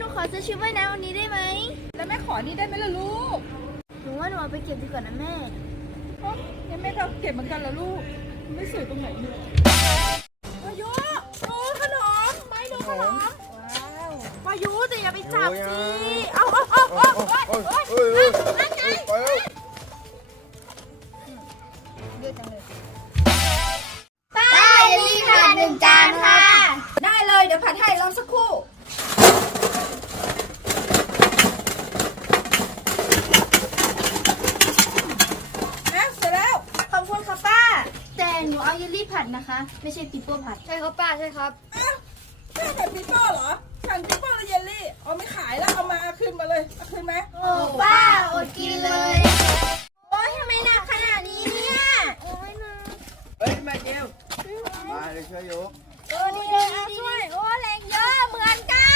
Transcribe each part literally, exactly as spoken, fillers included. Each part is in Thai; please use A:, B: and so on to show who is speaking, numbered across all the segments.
A: หนูขอซื้อชุดว่ายน้ำวันนี้ได้ไหม
B: แล้วแม่ขอนี่ได้ไหมล่ะลูก
A: หนูว่าหนูเอาไปเก็บดีกว่านะแม่
B: โอ้ยแม่ก็เก็บเหมือนกันละลูกไม่สวยตรงไหนเนี่ยวายุดูขนมไม่ดูขนมว้าววายุแต่อย่าไปจับสิเอาเอาเอาเอาเอานั่นไงเยอะจังเลย
A: ป้าเยลลี่ผัดหนึ่งจานค่ะ
B: ได้เลยเดี๋ยวผัดให้รอสักครู่นะเสร็จแล้ว
A: ขอบคุณค่ะป้าแต่หนูเอาเยลลี่ผัดนะคะไม่ใช่ปิโป้ผัดใช่ครับป้าใช่ครับ
B: อ้าวแม่ผัดปิโป้เหรอสั่งปิโป้แล้วเยลลี่เอาไม่ขายแล้วเอามาเอาคืนมาเลยเอาคืนไหม
A: โอ้ป้าอดกินเลยโอ๊ยทำไมหนักขนาดนี้เนี่ยโอ๊ยนะ
C: เฮ้ยแม่เจลมาเลยช่วยยก
A: โอ้ดีเลยช่วยโอ้แรงเยอะเหมือนกัน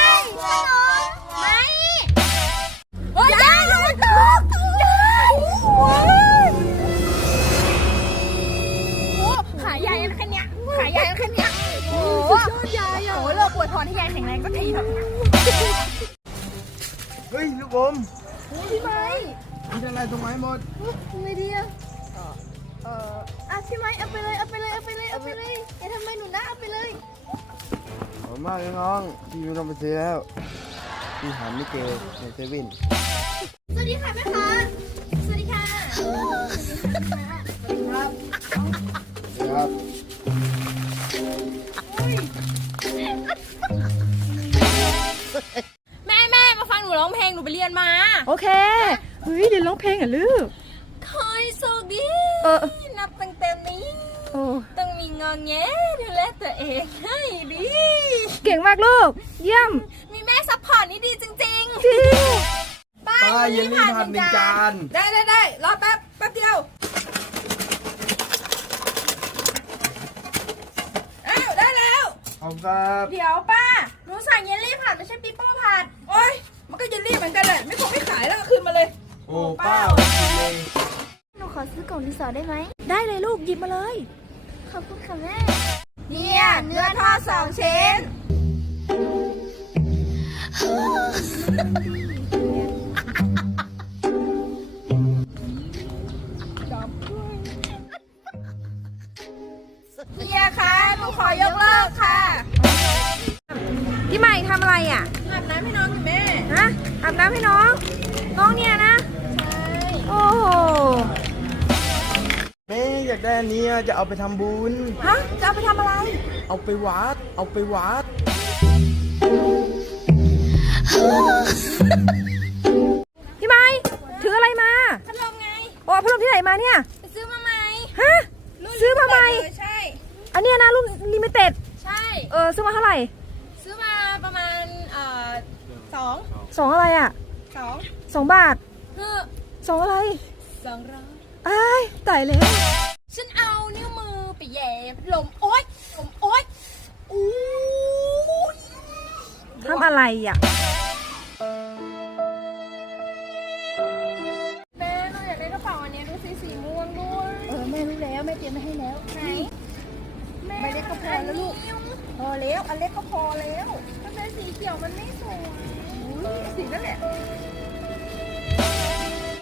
A: ไม่โอ้ยยายลงตกยาย
B: โอ้ขาใหญ่กันแค่เนี้ยขาใหญ่กันแค่เนี้ยโอ้ยอดยายอ่ะโอ้เลิกปวดท้องให้ยายแข็งแรงก็ทีเถอะ
C: เฮ้ยลูกอม
A: พี่ไม้
C: มีอะไรตรงไหนหมด
A: ไม่ดีอ่ะเอออ่ะพี่ไม้เอาไปเลยเอาไปเลยเอาไปเลยเอาไปเลยอย่าทำไมหนูนะเอาไปเลย
C: ขอบมากเลยน้องพี่ไม่ต้องไปซื้อแล้วพี่หาไม่เจอในเซเว่น
A: สวัสดีค่ะแม่ค้าสวัสดีค่ะสวัสดีครับ
C: ครับ
B: แม่แม่มาฟังหนูร้องเพลงหนูไปเรียนมา
D: โอเคเฮ้ยเรียนร้องเพลงเหรอลูก
B: คอยโชคดี
D: เออ
B: นับตั้งแต่นี้ต้องมีงอแงดูแลตัวเองให้ดี
D: เก่งมากลูกเยี่ยม
B: มีแม่ซัพพอร์ตนี่ดีจริงๆจริง
C: ป้าเยลลี่ผัดหนึ่งจาน
B: ได้ได้ได้รอแป๊บแป๊บเดียวอ้าวได้แล้ว
C: ขอบครับ
B: เดี๋ยวป้าหนูสั่งเยลลี่ผัดไม่ใช่ปิโป้ผัดโอ๊ยมันก็เยลลี่เหมือนกันแหละไม่คงไม่ขายแล้วคืนมาเลย
C: โอ้ป้าเลย
A: หนูขอซื้อกล่องดินสอได้ไหม
D: ได้เลยลูกหยิบมาเลย
A: ขอบคุณค่ะแม่
B: เนี่ยเนื้อทอดสองชิ้นเฮียคะหนูขอยกเลิกค่ะ
D: พี่ใหม่ทำอะไรอ่ะ
B: อาบน้ำให้น้องอยู่แม่
D: ฮะอาบน้ำให้น้องน้องเนี่ยนะ
B: ใช่
D: โอ้โห
C: แม่อยากได้อันนี้จะเอาไปทำบุญ
D: ฮะจะเอาไปทำอะไร
C: เอาไปวัดเอาไปวัด
D: พี่ไม้ถืออะไรมา
B: พัดลมไง
D: โอ้พัดลมที่ไหนมาเนี่ย
B: ไปซื้อมาใหม่
D: ฮะซื้อมาใหม่
B: ใช่
D: อันนี้นะรุ่นลิมิเต็ด
B: ใช่
D: เออซื้อมาเท่าไหร่
B: ซื้อมาประมาณเอ่อสอง
D: สองอะไรอ่ะ
B: สอง
D: สองบาท
B: คือ
D: สองอะไร
B: สองร้อย
D: อ้ายตายแล้ว
B: ฉันเอานิ้วมือไปแย่พัดลมโอ๊ยลมโอ๊ยอู้
D: ทำอะไรอ่ะ
B: แม่หนูอยากได้กระเป๋าอันนี้ดูสีสีม่วงด้วย
A: เออแม่รู้แล้วแม่เตรียมมาให้แล้ว
B: ไหน
A: แม่เล็กก็พอแล้วลูก
B: พอแล้วอันเล็กก็พอแล้วก็ใช้สีเขียวมันไม่สวย
A: สีนั่นแหละ